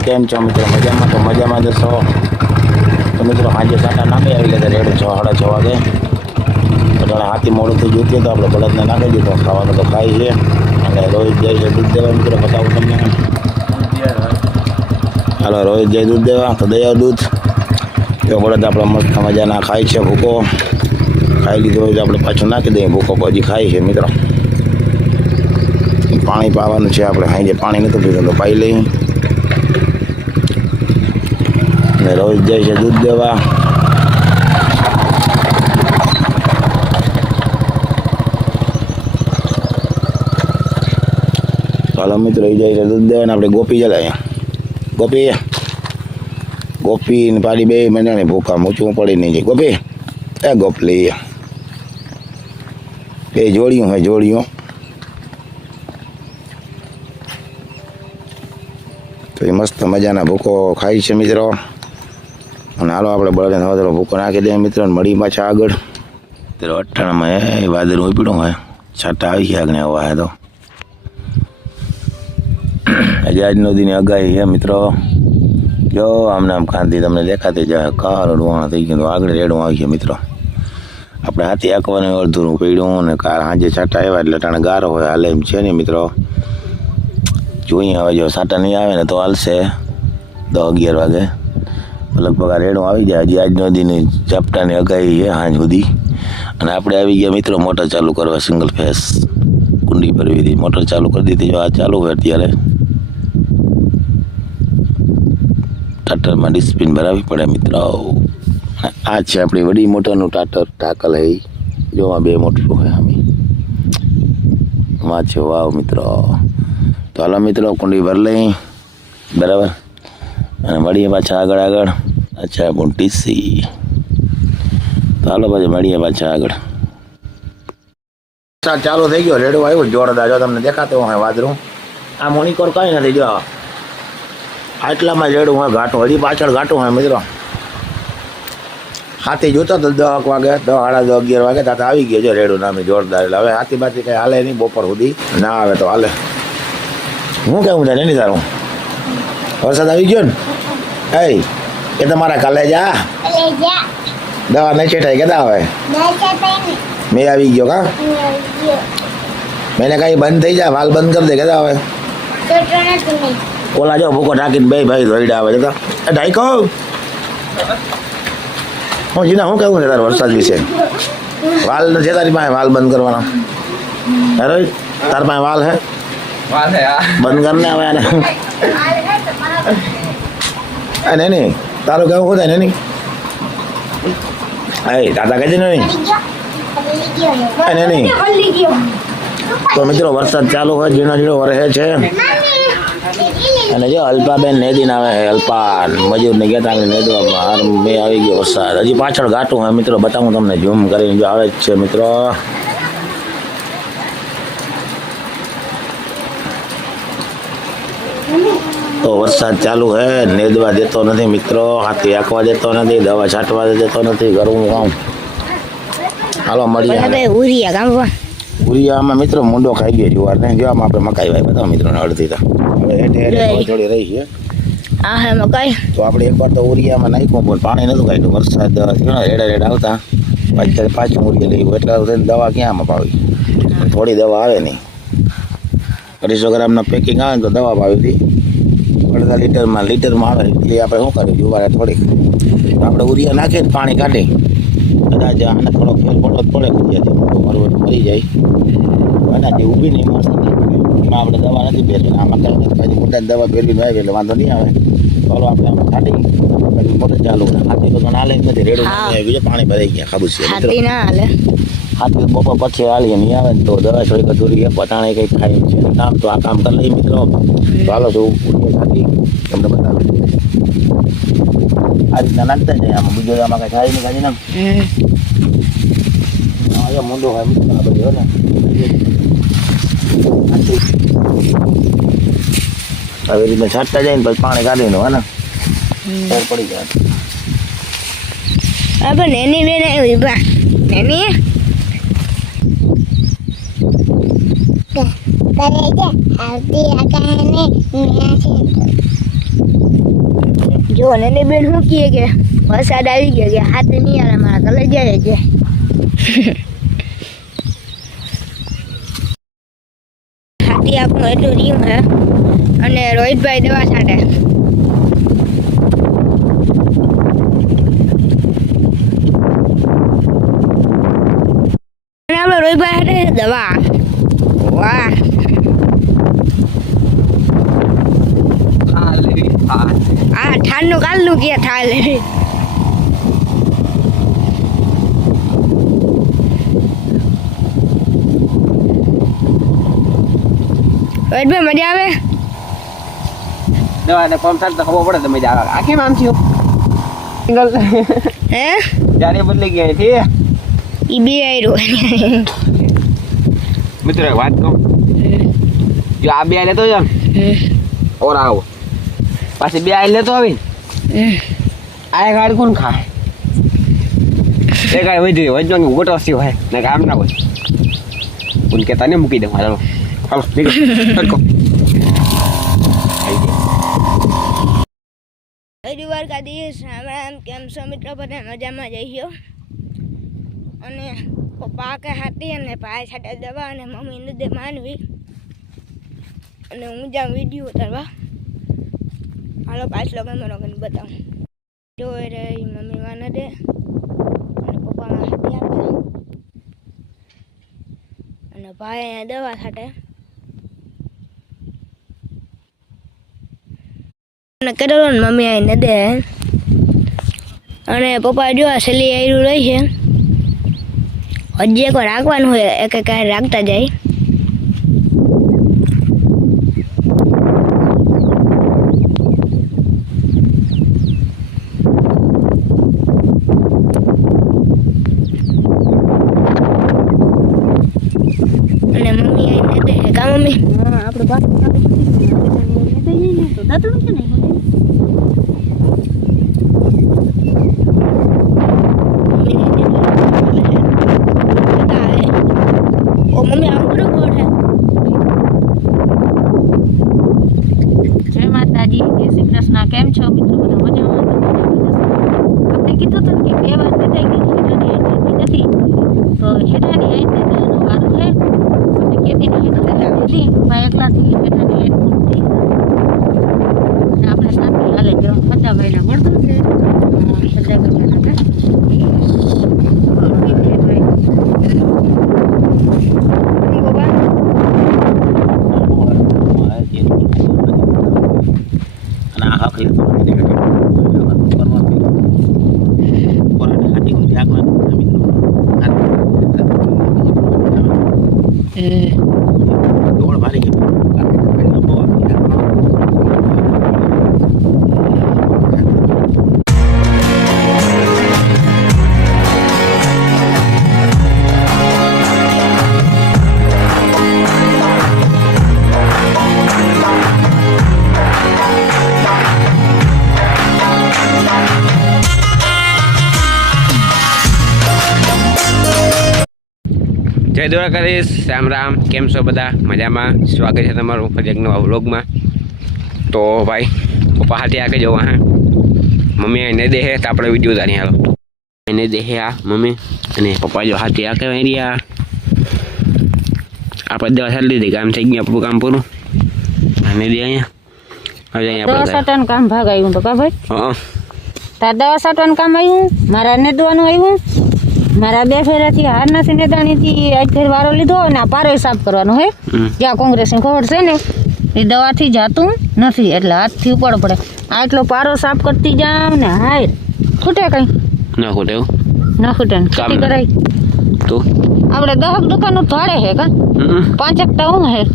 કેમ છો મિત્રો? મજામાં તો મજામાં જશો તો મિત્રો સાંજે સાટા નાખી આવી ગયા રેડ છ સાડા છ વાગે. તો હાથી મોડું થઈ ગયું તો આપણે બળદને નાખી દીધો. ખાવાનું તો ખાઈ છે. અને રોહિત જાય છે દૂધ દેવા મિત્રો, બતાવું તમને. હાલો, રોહિત જાય દૂધ દેવા, તો દયા દૂધ. તો બળદ આપણે મસ્ત મજાના ખાય છે, ભૂકો. ખાઈ લીધો હોય તો આપણે પાછું નાખી દઈએ, ભૂકો પછી ખાય છે મિત્રો. પાણી પાવાનું છે આપણે હાઈ પાણી નતું પીધું, તો પાઈ લઈ અને રોજ જાય છે દૂધ દેવા ચાલો મિત્રો એ જાય છે દૂધ દેવા ને આપણે ગોપી જલા અહીંયા ગોપી ગોપી ને પાડી બે મને ભૂખા મૂચવું પડી નહીં જાય ગોપી એ ગોપલી બે જોડિયું હોય જોડિયું તો એ મસ્ત મજાના ભૂકો ખાય છે મિત્રો અને હાલો આપણે બળદને વાદળો ભૂકો નાખી દઈએ મિત્રો મળી પાછા આગળ. ત્યારે અઠાણામાં એ વાદળ ઉપડ્યું હોય. છાટા આવી ગયા આગળ હવા તો. આજે આજનો દિન અગાઈ છે મિત્રો. જો આમ કાંતિ તમને દેખાતી જાય કાળો રૂવાણ થઈ ગયો આગળ રેડું આવી ગયા મિત્રો. આપણે હાથી આંકવાને અડધું પીડ્યું અને કાર સાંજે છાટા આવ્યા એટલે ટાણે ગારો હોય, હાલે એમ છે ને મિત્રો. જોઈએ હવે જો સાટા નહીં આવે ને તો હાલશે દસ અગિયાર વાગે. લગભગ આ રેડો આવી જાય હજી આજનો દિન ચાપટાની અગાઈ છે સાંજ સુધી. અને આપણે આવી ગયા મિત્રો મોટર ચાલુ કરવા સિંગલ ફેસ કુંડી ભરવી હતી મોટર ચાલુ કરી દીધી. આ ચાલુ હોય અત્યારે. ટાટરમાં ડિસ્પિન ભરાવી પડે મિત્રો. આ છે આપણી વડી મોટરનું ટાટર. ટાકલ હે જો આ બે મોટરું હોય અમે છે વાવ મિત્રો. તો હાલો મિત્રો, કુંડી ભર લઈ. બરાબર? અને મળીએ પાછા આગળ આગળ. અચ્છા આપણું ટીસી ચાલો પછી મળીએ પાછા આગળ. ચાલુ થઈ ગયો, રેડો આવ્યો જોરદાર. જો તમને દેખાતો હોય વાદરું આ મોનિકોર કઈ નથી, જો આટલામાં રેડું હોય, ઘાટું. હજી પાછળ ઘાટું હોય, મિત્રો. હાથી જોતો તો દસ વાગે દસ સાડા દસ અગિયાર વાગે, તાતા આવી ગયો છે રેડું નામે જોરદાર. એટલે હવે હાથી બાથી કંઈ હાલે નહીં, બપોર સુધી ના આવે તો હાલે. હું કેવું છે નહીં તારું? વરસાદ આવી ગયો ને? એ એ તમારા કાલે જા. દવા નહીં ચેટાઈ કેતા હવે મેં આવી ગયો કા? મેને કઈ બંધ થઈ જાય વાલ બંધ કરી દે કેતા હવે ઓલા જો ભૂકો ઢાંકીને બે ભાઈ રોઈડા આવે જતા એ ઢાઈકો હું જીના શું કહું ને તારે વરસાદ વિશે? વાલ છે તારી પાસે? વાલ બંધ કરવાનો. હે રોહિત તાર પાસે વાલ હે? બંધ કરને આવે અને એ નહીં નહીં. તારું કેવું શું ને નહીં એ દાદા કહે છે ને નહીં નહીં તો મિત્રો વરસાદ ચાલુ હોય ઝીણો ઝીણો વરસે છે. અને જો અલ્પાબેન નેદીને આવે છે અલ્પા મજૂરને ગયા તા નેદવા હાર મેં આવી ગયો વરસાદ. હજી પાછળ ઘાટું હોય મિત્રો બતાવું તમને ઝૂમ કરીને જો આવે જ છે મિત્રો. તો વરસાદ ચાલુ હે નેદવા દેતો નથી મિત્રો હાથી આંકવા દેતો નથી દવા છાંટવા દેતો નથી કરવું કામ. હાલો મળીએ ઉરિયા ગામમાં ઉરિયામાં મિત્રો મુંડો ખાઈ ગયો જુવાર ને જો આમાં આપણે મકાઈ વાય બધા મિત્રોને અડધી તા. હવે હેઠે હેઠે થોડી રહી છે. આ હે મકાઈ. તો આપણે એકવાર તો ઉરિયામાં નાખ્યું પણ પાણી નતું કાઢ્યું. વરસાદ રેડા રેડા આવતા. પછી પાછું ઉરિયા લઈ એટલે દવા ક્યાં પાવી થોડી દવા આવે નહીં. અઢીસો ગ્રામના પેકિંગ આવે ને તો દવા પાવી હતી અડધા લીટરમાં લીટરમાં આવે એટલે આપણે શું કરીએ? જુવારે થોડીક. આપણે ઉરિયા નાખીને પાણી કાઢે કદાચ આને થોડો ફેર પડો પડે મોટું મરવું મરી જાય. એનાથી ઊભી નહીં મસ્ત એમાં આપણે દવા નથી ભેરવી આમાં કઈ મોટા દવા ફેરવીને આવી એટલે વાંધો નહીં આવે. ચાલો આપણે આમાં પછી મોટર ચાલુ. હાથી બધું ના લઈને પછી રેડું. પાણી ભરાઈ ગયા. ખાબુ છે ના હાથી બપોર પછી હાલીએ નહીં આવે ને તો દવા થોડીક અધૂરી છે પટાણે કંઈક ખાય છે. કામ તો આ કામ કરી લઈ મિત્રો. ચાલો તો હાથી તમને બતાવું. આ રીતના નાખતા જાય આમાં બીજો આમાં કઈ થાય નહીં ખાધી નાખ હમ. હોય મિત્રો આ બધું ને. આવી રીતના છાંટતા જાય ને પછી પાણી કાઢીને હે ને. ફેર પડી જાય. આ પણ એની બેન આવી બા. એની? કરે છે? આવતી આકાને જો ને બેન શું કહે કે, વરસાદ આવી ગયો કે હાથ નહીં આવે, મારા કલે જાય છે. હાથી આપણું એટલું રીમ હે. અને રોહિતભાઈ દવા છાંટે. રોહિતભાઈ દવા વાહ આ ઠારનું થાય કે ભાઈ મજા આવે? દવા ને પંપ થાય તો ખબર પડે તો મજા આવે આ કેમ આમ થયું સિંગલ હે? જારે બદલી ગઈ છે. ઈ બે આયરો. મિત્ર વાત કહું. જો આ બે આ લેતો જો ઓર આવો. પાછી બે આ લેતો આવી આ ગાડી કોણ ખાય? એ ગાડી વધી વજન ગોટો હોય. ને કામ ના હોય. કોણ કે તને મૂકી દઉં હાલો. હાલો, નીકળો. સરકો કા દિવસ રામ રામ કેમ છો મિત્રો? બધા મજામાં જઈયો અને પપ્પા કે હાથી અને ભાઈ સાથે દવા અને મમ્મી ને દે માનવી. અને હું જાઉં વીડિયો ઉતારવા. હાલો પાછલો કેમેરો કરીને બતાવું. જો રે મમ્મી માને દે અને પપ્પા માં હાથી આપે. અને ભાઈ અહીંયા દવા સાથે અને કરેલો ને મમ્મી આવીને દે. અને પપ્પા જો આ છેલ્લી આયરું રહી છે. હજી એક રાખવાનું હોય, એક એક રાખતા જાય અને મમ્મી આવીને દે કા મમ્મી ઓ, મમ્મી આંગળો કોણ હે. જય માતાજી, જય શ્રી કૃષ્ણ. કેમ છો મિત્રો બધા મજામાં આપણે કીધું હતું ને કે બે વાર બતાવી ગઈ હેઠાની આઈતી નથી તો હેઠાની આઈતી તો વાર છે અને કેતીની હેઠાની લીધી ભાઈ એકલાથી હેઠાની આઈતી નથી અને આપણે સાથે હાલે જો બધા ભાઈના મળતું છે બધા ભાઈના છે જય દ્વારકાધીશ રામ રામ કેમ છો બધા? મજામાં? સ્વાગત છે તમારું ફરી એકનો વ્લોગમાં. તો ભાઈ પપ્પા હાથે આગળ જવા હા. મમ્મી એને દેહે તો આપણે વીડિયો ઉતારી હાલો. એને દેહે આ મમ્મી. અને પપ્પા જો હાથે આ કહેવાય રહ્યા. આપણે દવા સારી લીધી કામ થઈ ગયું આપણું કામ પૂરું. અને દે અહીંયા. હવે અહીંયા આપણે કામ ભાગ આવ્યું તો કા ભાઈ? હા. તાર દવા સાટવાનું કામ આવ્યું? મારા નેદવાનું આવ્યું? મારા બે ફેરાથી હાર નથી નેતાણીથી આજ ફેર વારો લીધો અને આ પારો સાફ કરવાનો હે. જ્યાં કોંગ્રેસની ખોટ છે ને એ દવાથી જાતું નથી એટલે હાથથી ઉપર પડે. આ એટલો પારો સાફ કરતી જાવ ને હાય ખૂટે કઈ? ના ખૂટે ના ખૂટે કામ કરાય. તો? આપણે દહક દુકાનનું થોડે હે કા? પાંચેક ટાઉન હું.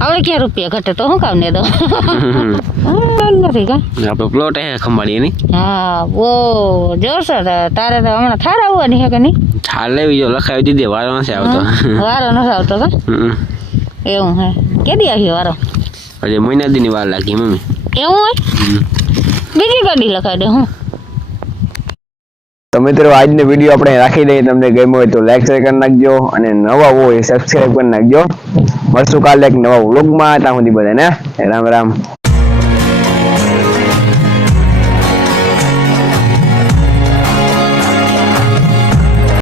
હે આપણે ક્યાં રૂપિયા ઘટે તો હું કામ ને દો નથી કા? આપણે પ્લોટ હે ખંભાળી એની. હા બહુ જોરશો તારે તો હમણાં થાર આવવાની હે કે નહીં? હાલ લેવી જો લખાવી દીધી વારો નથી આવતો. વારો નથી આવતો કા. એવું હે. કેદી આવ્યો વારો? હજી મહિના દીની વાર લાગી મમ્મી. એવું હોય? બીજી ગાડી લખાવી દે હું. તો મિત્રો, આજનો વીડિયો આપણે રાખી દઈએ. તમને ગમ્યો હોય તો લાઈક શેર કરી નાખજો અને નવા હોય સબસ્ક્રાઈબ કરી નાખજો. મળશું કાલે એક નવા વ્લોગમાં ત્યાં સુધી બધાને રામ રામ.